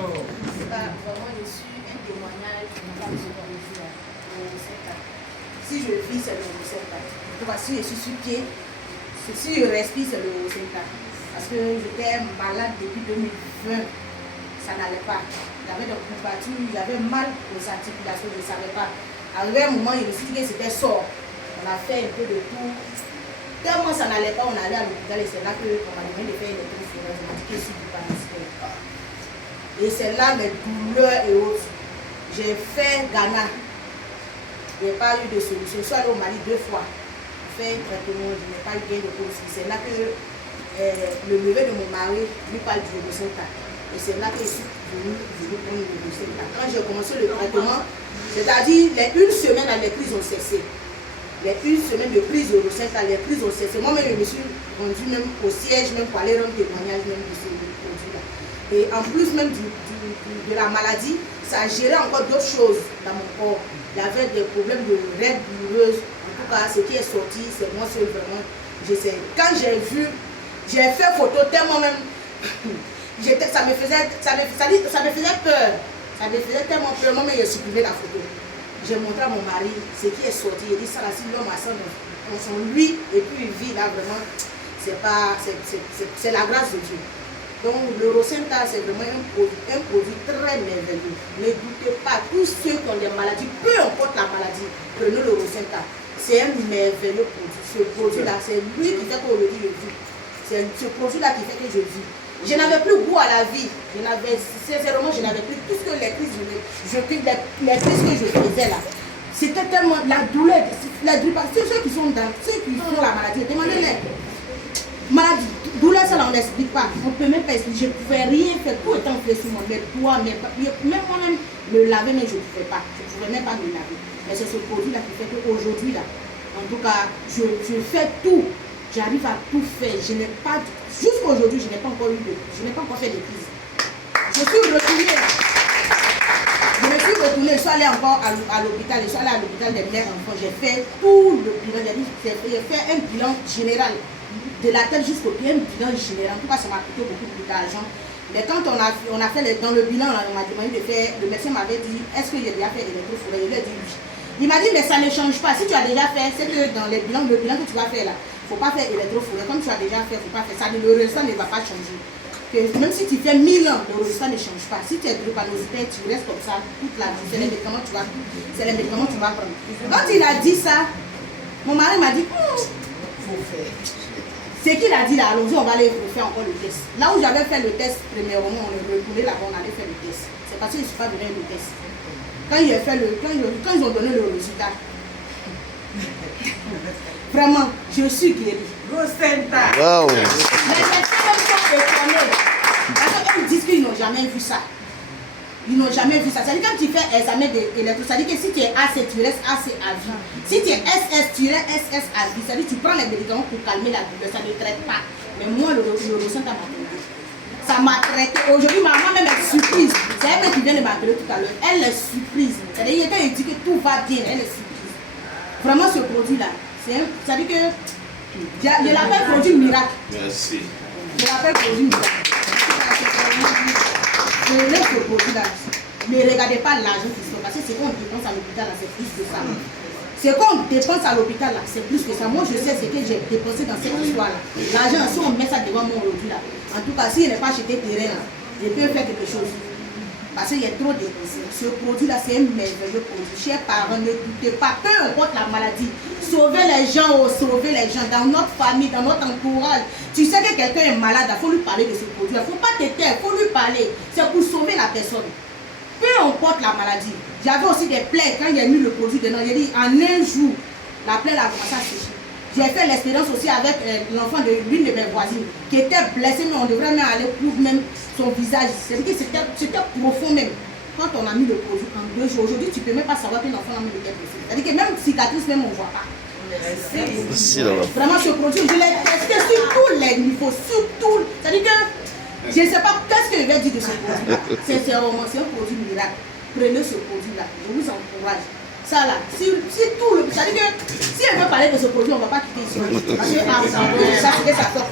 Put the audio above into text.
Vraiment, je suis un témoignage de ma femme au Rosenta. Si je vis, c'est le Rosenta. Si je suis sur pied, si je respire, c'est le Rosenta. Parce que j'étais malade depuis 2020. Ça n'allait pas. J'avais des courbatures, j'avais mal aux articulations, je ne savais pas. Arrivé un moment, je me suis dit que c'était sort. On a fait un peu de tout. Tellement ça n'allait pas, on allait à l'hôpital et c'est là qu'on m'a demandé de faire une électrophorèse. On m'a dit que je suis du parasite. Et c'est là mes douleurs et autres. J'ai fait Ghana. Il n'y a pas eu de solution. Je suis allée au Mali 2 fois. J'ai fait un traitement, je n'ai pas eu gain de cause. C'est là que le neveu de mon mari lui parle du Rosenta. Et c'est là que je suis venue prendre le Rosenta. Quand j'ai commencé le traitement, c'est-à-dire les 1 semaine, les crises ont cessé. Les 1 semaine de prise de Rosenta, les crises ont cessé. Moi-même, je me suis rendue même au siège, même pour aller rendre témoignage même de ce produit-là. Et en plus même de la maladie, ça a géré encore d'autres choses dans mon corps. Il y avait des problèmes de règles douloureuses. En tout cas, ce qui est sorti, c'est moi seul vraiment. J'essaie. Quand j'ai vu, j'ai fait photo tellement même, ça me faisait peur. Ça me faisait tellement peur. Moi-même, j'ai supprimé la photo. J'ai montré à mon mari ce qui est sorti. Il dit ça là, si l'homme a ça dans son lui et puis il vit là vraiment, c'est la grâce de Dieu. Donc le Rosenta, c'est vraiment un produit très merveilleux. Ne doutez pas, tous ceux qui ont des maladies, peu importe la maladie, prenez le Rosenta. C'est un merveilleux produit. Ce produit-là, c'est lui qui fait qu'aujourd'hui je vis. C'est ce produit-là qui fait que je vis. Je n'avais plus goût à la vie. Sincèrement, je n'avais plus tout ce que les crises les crises que je faisais là. C'était tellement la douleur. Ceux qui font la maladie, demandez-les. Maladie, douleur, ça, on n'explique pas. On ne peut même pas expliquer. Je ne pouvais rien faire. Tout étant fait sur mon doigt, même moi-même me laver, mais je ne pouvais pas. Je ne pouvais même pas me laver. Mais c'est ce produit-là qui fait qu'aujourd'hui, là, en tout cas, je fais tout. J'arrive à tout faire. Je n'ai pas, jusqu'à aujourd'hui, je n'ai pas encore fait de crise. Je suis retournée. Je me suis retournée. Je suis allée encore à l'hôpital. Je suis allée à l'hôpital des mères enfants. J'ai fait tout le bilan. J'ai fait un bilan général. De la tête jusqu'au pied, un bilan général. En tout cas, ça m'a coûté beaucoup d'argent. Mais quand on a fait dans le bilan, on m'a demandé de faire. Le médecin m'avait dit, est-ce que j'ai déjà fait l'électrophorèse? Je lui ai dit oui. Il m'a dit, mais ça ne change pas. Si tu as déjà fait, c'est que dans le bilan que tu vas faire là, il ne faut pas faire électrophorèse. Comme tu as déjà fait, il ne faut pas faire ça. Le résultat ne va pas changer. Que même si tu fais 1000 ans, le résultat ne change pas. Si tu es drépanocytaire, tu restes comme ça toute la vie. C'est les médicaments que tu vas prendre. Quand il a dit ça, mon mari m'a dit, faut faire. Ce qu'il a dit là, allons-y, on va aller faire encore le test. Là où j'avais fait le test, premièrement, on est retourné là-bas, on allait faire le test. C'est parce que je ne suis pas donné le test. Quand ils ont donné le résultat, vraiment, je suis guérie. Rosenta. Wow. Les médecins même sont étonnés. Parce qu'ils disent qu'ils n'ont jamais vu ça. Ils n'ont jamais vu ça. C'est-à-dire quand tu fais examen d'électro, c'est-à-dire que si tu es AC, tu restes AC à vie. Si tu es SS, tu restes SS à vie. C'est-à-dire que tu prends les médicaments pour calmer la douleur, ça ne traite pas. Mais moi, le Rosenta m'a traité. Ça m'a traité. Aujourd'hui, ma maman même est surprise. C'est elle qui vient de m'appeler tout à l'heure. Elle est surprise. C'est-à-dire quand elle dit que tout va bien, elle est surprise. Vraiment, ce produit-là, c'est-à-dire que je l'appelle produit miracle. Merci. Je l'appelle produit miracle. Je laisse ce produit-là. Ne regardez pas l'argent qui se fait. Parce que c'est qu'on dépense à l'hôpital, c'est plus que ça. C'est qu'on dépense à l'hôpital, c'est plus que ça. Moi, je sais ce que j'ai dépensé dans cette histoire-là. L'argent, si on met ça devant moi aujourd'hui, là, en tout cas, s'il n'est pas acheté terrain, là, je peux faire quelque chose. Parce qu'il y a trop dépensé. Ce produit-là, c'est un merveilleux produit. Chers parents, ne doutez pas, peu importe la maladie, sauvez les gens dans notre famille, dans notre entourage. Tu sais que quelqu'un est malade, il faut lui parler de ce produit. Il ne faut pas te taire, il faut lui parler. C'est pour sauver la personne. Peu importe la maladie. J'avais aussi des plaies. Quand j'ai mis le produit dedans, j'ai dit en un jour, la plaie a commencé à sécher. J'ai fait l'expérience aussi avec l'enfant de l'une de mes voisines qui était blessée, mais on devrait même aller pour même son visage. C'est-à-dire que c'était profond même. Quand on a mis le produit en 2 jours, aujourd'hui tu ne peux même pas savoir que l'enfant a mis le blessé. C'est-à-dire que même cicatrice, même on ne voit pas. Vraiment ce produit, je l'ai testé sur tous les niveaux, sur tout. C'est-à-dire que je ne sais pas qu'est-ce que je vais dire de ce produit-là. C'est un produit miracle. Prenez ce produit-là, je vous encourage. Ça là, si tout le... C'est-à-dire que si elle veut parler de ce produit, on ne va pas quitter ici. Parce que ça, c'est que ça sort.